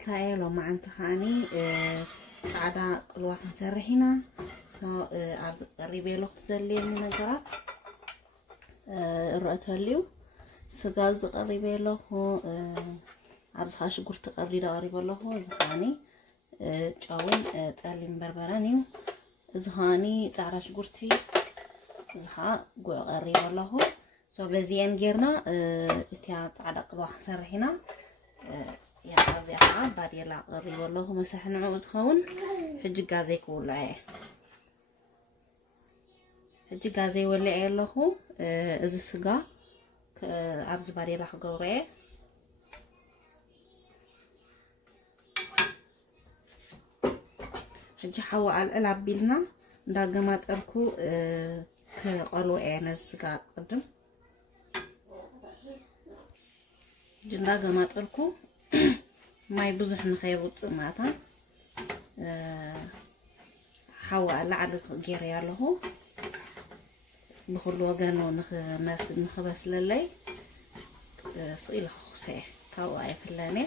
تخلتها لو ما عن تخاني عدا كل واحد نسرحينا سو عبد قريبي له تزلي من نجارات رأتها اليوم سجاز قريبي له عبد خاش قرت قريب له زخاني جاون تعلم بربرانيو زخاني تعرش قرتي زخا قريب له سو بزين جيرنا اتيا عدا كل واحد نسرحينا يا أبي أحب بعد يلا قري والله مسحنا عود خون حج غازي كولاي حج غازي ولعي له إذا سجا عبز بعد يلا حجوري حج حوا على الألعاب بيلنا داقمات أركو كقالوا أنا سجا قدم جندا قمات أركو ما يبزح نخيبوت ماتا حوا على غير له بخلو وجنو نخبس للي صيل خصيه كاو اي فلاني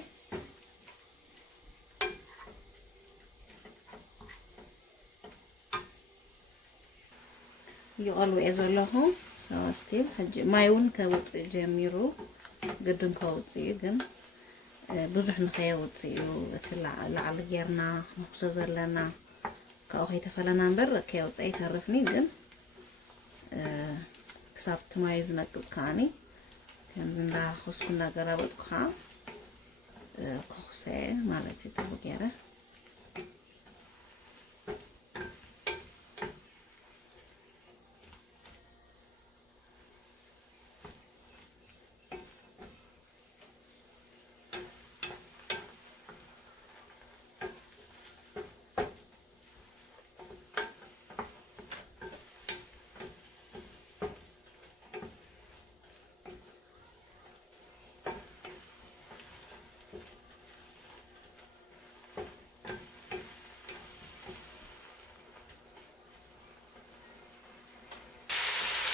يقالوا يزولهم سو ستيل مايون كوت جميرو قدن كوتي جن بزح نخيوتي وتلعل جيرنا مخصوص لنا كأخي تفلنا نبر كيوت أي تعرفني جن كسبت مايز نقص كاني كان زندا خص كنا جربت كها كخسة مالتي تبغيره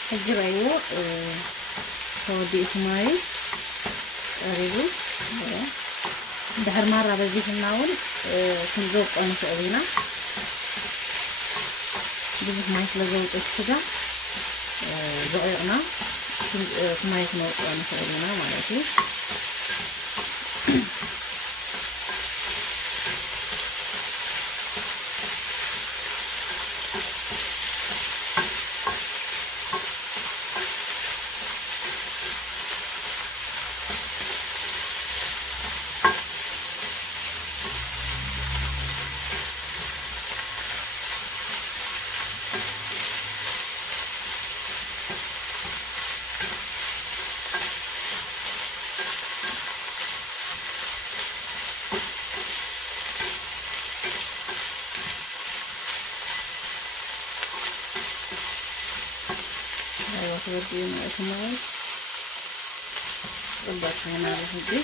حجر أيوة سودي اسماعيل قريبو دحر مرة بزيت الناول كنزوق أنا سأبينا بزيت مايك لزوق السجا زقيقنا مايك نوق أنا سأبينا مالتي ودينا اسماعيل وبطحنا على هدي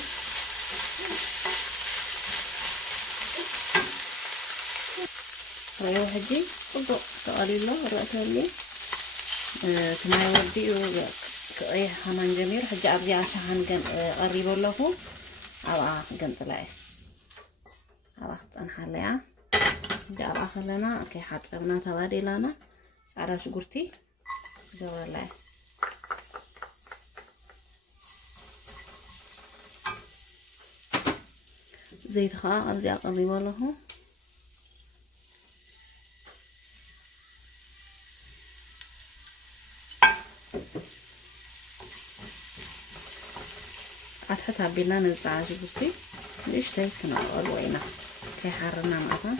رايو هدي وضو تقليل له رأيته لي كما يودي كأي حمان جميل حاجة أبدي عشان قريب له أو جن طلعي أو أخذ حاليا حاجة أو أخذنا كي حط أبنا تبادي لنا على شجرتي جوالله زيت خا أبزي أقرب له أتحط عبينا نزع شبستي ليش تيسنا أولوينا كي حرنا معها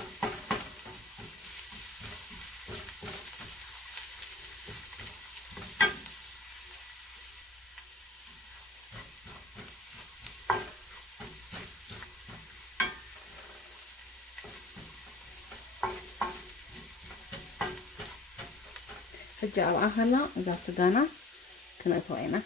حجة على هلا إذا سجانا كنا توينا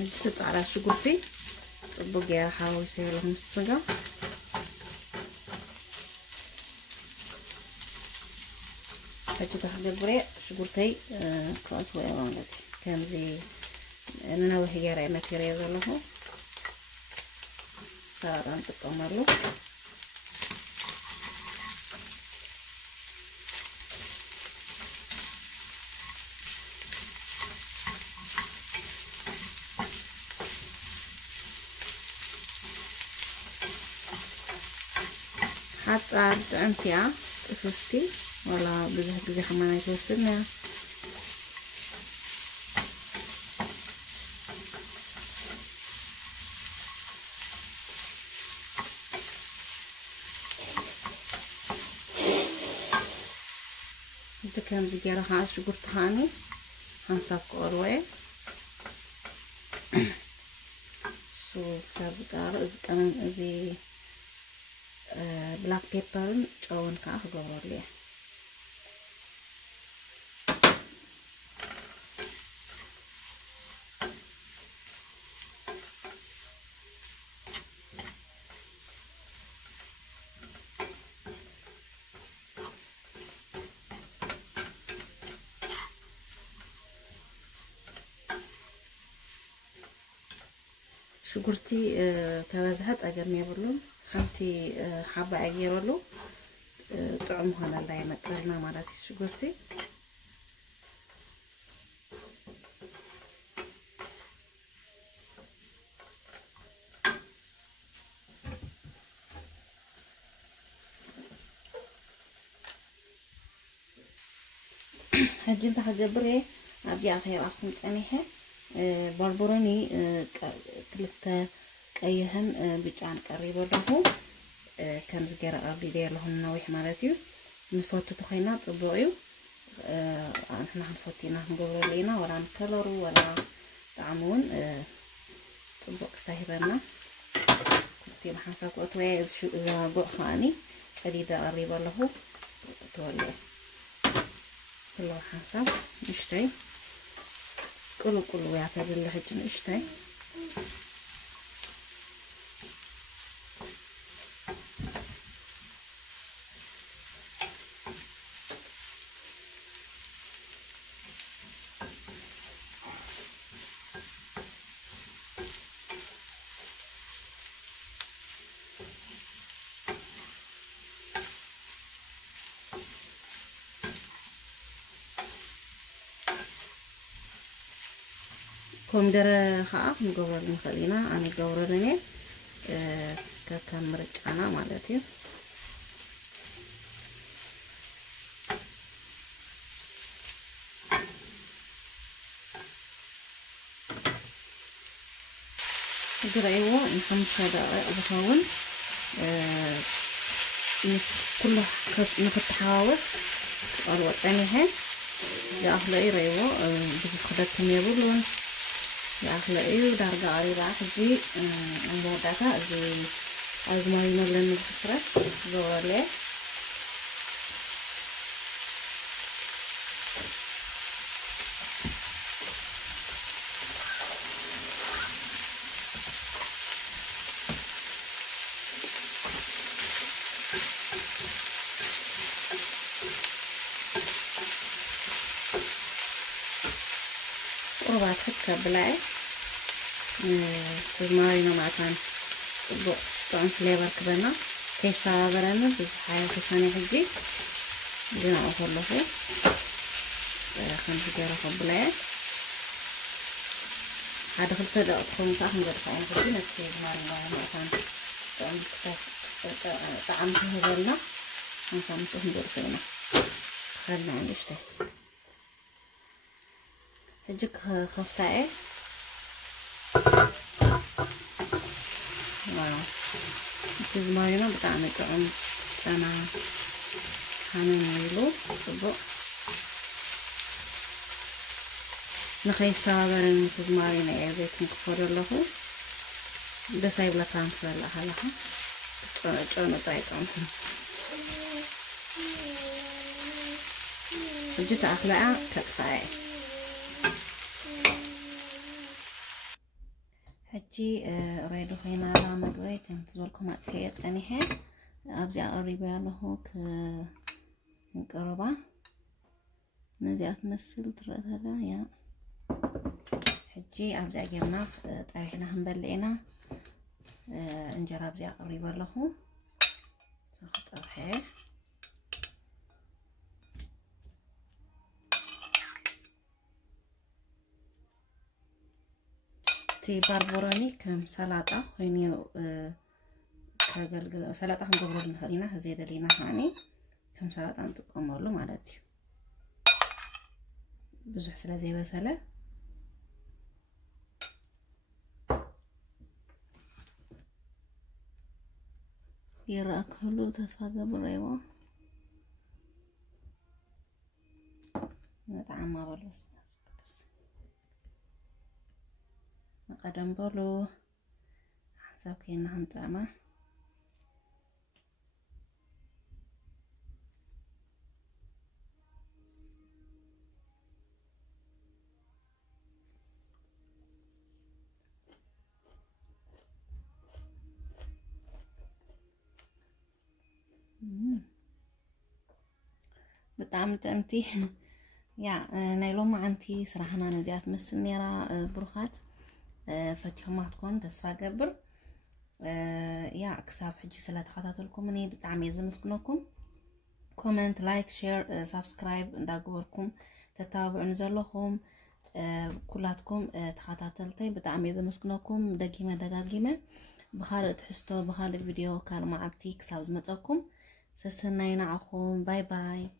نجت على شجرتي صبق يا حاول يصير لهم السجا هجت حجبري شجرتي كات ويرانتي كان زي أنا وهي رأي ماتيريال له صار عند القمر حتى أنتيا صففتي ولا بزهق زي خمانة يتوسلنا انت كم زيارة هاس شو قلت هاني هنصاب قروي سو ساب زيارة إذا كمان زي بلاك بيبر جوان كأخ جوار ليه شجرتي كوازهات أجرني بقوله حنتي حابة أجيره طعم هذا اللي يمكرنا مراتي شجرتي هجنت هجبري أبي أخير أخذ ثانيها بربراني كلتا أيهن بيجان قريبا له كان زجرة أرضي ديالهم نويح مالتيو نفوتو تخينا طبوعيو احنا هنفوتينا نقول لينا ولا نكلرو ولا طعمون طبوع استهبنا كنتي محاساك وطوية إذا بوع خاني قريبا قريبا له تولي كله حسب نشتي كله يعتبر اللي هجن نشتي كومدر خاف نقول نخلينا أنا جوررني ككمرج أنا مالتي جريوه إن 5 دقائق بكون مس كله نقطة حواس أروى ثانيها يا أخلي ريوه بخدت كم يبلون يا أخلي درجة قريبة حجي الموضوع زي أزماينا لنا الفكرة زوالي وربعت حتى بلاي تزمارينا معتان طعم فليبر كبرنا كيسا برنا بحاجة كيساني حجي جينا أقول له 5 دقائق بلاي هذا خلطة أدخل تاخن قد خاين حجي نتسي زمارينا معتان طعم كسا طعم كهبرنا نسام نسوه ندور فينا خلنا نشتي هجيك خفتاعي واو تزمارينا بتاعنا كأن أنا هنعمله صبوا نخلي صابرين تزمارينا يا بيت مكفر له ده سايب لك عن فلا هلا أنا طايق عنهم جيت أخلع كتفاعي حجي ريدو خينا لا مدوي كنت زولكم أكيد أني هي أبزع قريبة له نقربها نزي أتمثل ترى هذا يا حجي أبزع جمنا طريحنا هنبلينا انجرا أبزع قريبة له سخط أرحيه تي باربوراني كم سلطة خيني كجلجل سلطة هنقبل نخلينا زيادة لينا هاني كم سلطة نتقوم له مالتي بزح سلا زي بسلة يراك هلو تتفاقى بالريوة نتعمى بالوس قدم بلو حساب كينا هنطعمه بطعم تأمتي يا نايلوم عنتي صراحة أنا نزيات مثل نيرا بروخات فتحوا ما تكون تسفى قبر يا كساب حجي سلا تخاطاتلكم اني بطعم يزمسكنكم كومنت لايك شير سبسكرايب نداقوركم تتابعون زلهم كلاتكم تخاطاتلتي بطعم يزمسكنكم دقيمة دقاقيمة بخالق تحستو بخالق فيديو كان معبتي كساب زمتكم سسناينا عخوم باي باي